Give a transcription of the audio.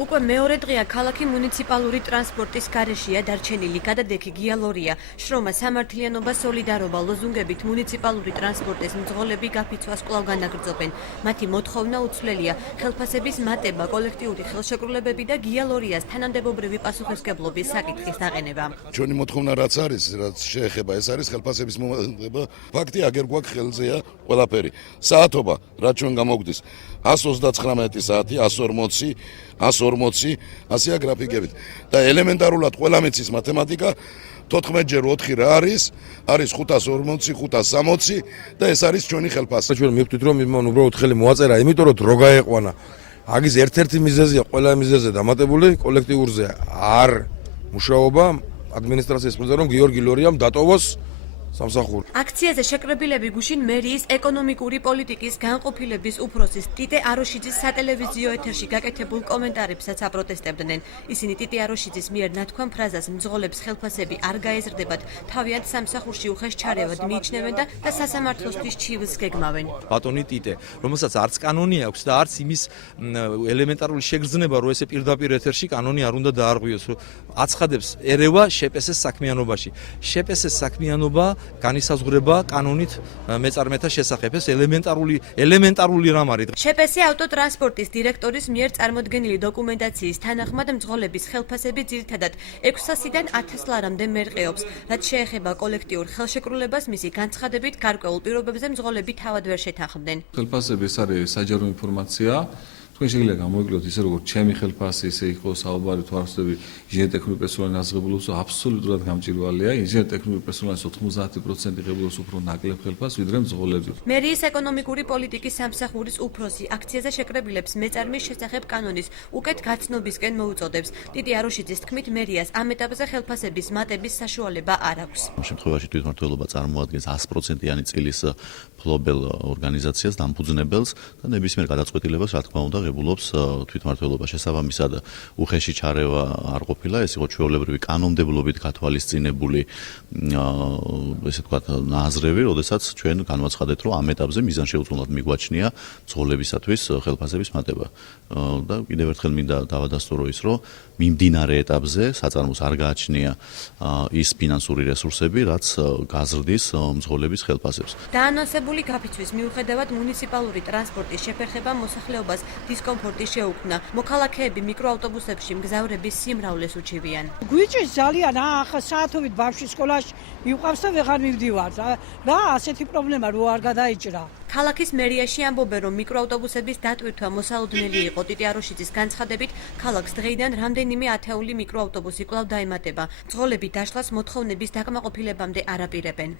უკვე მეორე დღეა ქალაქი მუნიციპალური ტრანსპორტის გარეშეა დარჩენილი. გადადექი გიალორია, შრომა, სამართლიანობა, სოლიდარობა ლოზუნგებით მუნიციპალური ტრანსპორტის მძღოლები გაფიცვას კვლავ განაგრძობენ. მათი მოთხოვნა უცვლელია: ხელფასების მატება, კოლექტიური ხელშეკრულებები და გიალორიას თანამდებობრივი პასუხისმგებლობის საკითხის დაყენება. ჩვენი მოთხოვნა რაც შეეხება, ეს არის ხელფასების მომატება. ფაქტი აგერ გვაქვს ხელზეა ყველაფერი. საათობა, რაც ჩვენ გამოგვდის 139 საათი, 140, 140, ასეა გრაფიკებით. და ელემენტარულად ყველა მეცის მათემატიკა 14-ჯერ 4 რა არის? არის 540, 560 და ეს არის ჩვენი ხელფასი. ჩვენ მივხვდით რომ იმან უბრალოდ ხელი მოაწერა, იმიტომ რომ დრო გაეყვანა. აგის ერთ-ერთი მიზეზია, ყველა მიზეზზე დამატებული კოლექტიურზე არ მუშაობა ადმინისტრაციის მიზეზი რომ გიორგი ლორიამ დატოვოს სამსახური. აქციაზე შეკრებილები გუშინ მერიის ეკონომიკური პოლიტიკის განყოფილების უფროსის ტიტე აროშიძის სატელევიზიო ეთერში გაკეთებულ კომენტარებსაც აპროტესტებდნენ. ისინი ტიტე აროშიძის მიერ ნათქვამ ფრაზას მძღოლებს ხელფასები არ გაეზრდებათ, თავიანთ სამსახურში უხეშ ჩარევად მიიჩნევენ და სასამართლოსთვის ჩივილს გეგმავენ. ბატონი ტიტე, რომელსაც არც კანონი აქვს და არც იმის ელემენტარული შეგრძნება, რომ ესე პირდაპირ ეთერში კანონი არ უნდა დაარღვიოს, რომ აცხადებს ერევა შპს-ის საქმიანობაში. შპს-ის საქმიანობა განისაზღვრება კანონით მეწარმეთა შესახებ. ეს ელემენტარული რამ არის. შპს ავტოტრანსპორტის დირექტორის მიერ წარმოდგენილი დოკუმენტაციის თანახმად მძღოლების ხელფასები ძირითადად 600-დან 1000 ლარამდე მერყეობს. რაც შეეხება კოლექტიურ ხელშეკრულებას, მისი განცხადებით გარკვეულ პირობებზე მძღოლები თავად ვერ შეთანხმდნენ. ხელფასები ეს არის საჯარო ინფორმაცია. თქვენ შეიძლება გამოიგლოთ ისე როგორც ჩემი ხელფასი, ისე იყოს საუბარი თუ არ ვხსნები ინჟინერ-ტექნიკური პერსონალის ღებულობს, აბსოლუტურად გამჭირვალეა. ინჟინერ-ტექნიკური პერსონალის 90% ღებულობს უფრო ნაკლებ ხელფასს, ვიდრე მძღოლები. მერიის ეკონომიკური პოლიტიკის სამსახურის უფროსი აქციაზე შეკრებილებს მეწარმის შესახებ კანონის უკეთ გაცნობისკენ მოუწოდებს. ტიტე აროშიძის თქმით, მერიას ამ ეტაპზე ხელფასების მატების საშუალება არ აქვს. ამ შემთხვევაში თვითმმართველობა წარმოადგენს 100%-იანი წილის ფლობელ ორგანიზაციას, დამფუძნებელს და ნებისმიერ გადაწყვეტილებას, რა თქმა უნდა, ღებულობს თვითმმართველობა. შესაბამისად, უხეში ჩარევა არ ყოფილა, ეს იყო ჩვეულებრივი კანონმდებლობით გათვალისწინებული ესე ვთქვათ ნაზრები, როდესაც ჩვენ განვაცხადეთ, რომ ამ ეტაპზე მიზანშეუწმუნდად მიგვაჩნია მძღოლებისათვის ხელფასების მატება. და კიდევ ერთხელ მინდა დავადასტურო ის, რომ მიმდინარე ეტაპზე საწარმოს არ გააჩნია ის ფინანსური რესურსები, რაც გაზრდის მძღოლების ხელფასებს. დაანონსებული გაფიცვის მიუხედავად მუნიციპალური ტრანსპორტის შეფერხება მოსახლეობას დისკომფორტი შეუქმნა. მოქალაქეები მიკროავტობუსებში მგზავრების სიმრავლეს უჩივიან. გვიჭირს ძალიან, ახლა საათობით ბავშვი სკოლაში მივყავს და ვეღარ მივდივარ. რა ასეთი პრობლემა რო არ გადაიჭრა. ქალაქის მერიაში ამბობენ, რომ მიკროავტობუსების დატვირთვა მოსალოდნელი იყო. ტიტე აროშიძის განცხადებით, ქალაქს დღეიდან რამდენიმე ათეული მიკროავტობუსი კვლავ დაემატება. მძღოლები დაშლას მოთხოვნების დაკმაყოფილებამდე არ აპირებენ.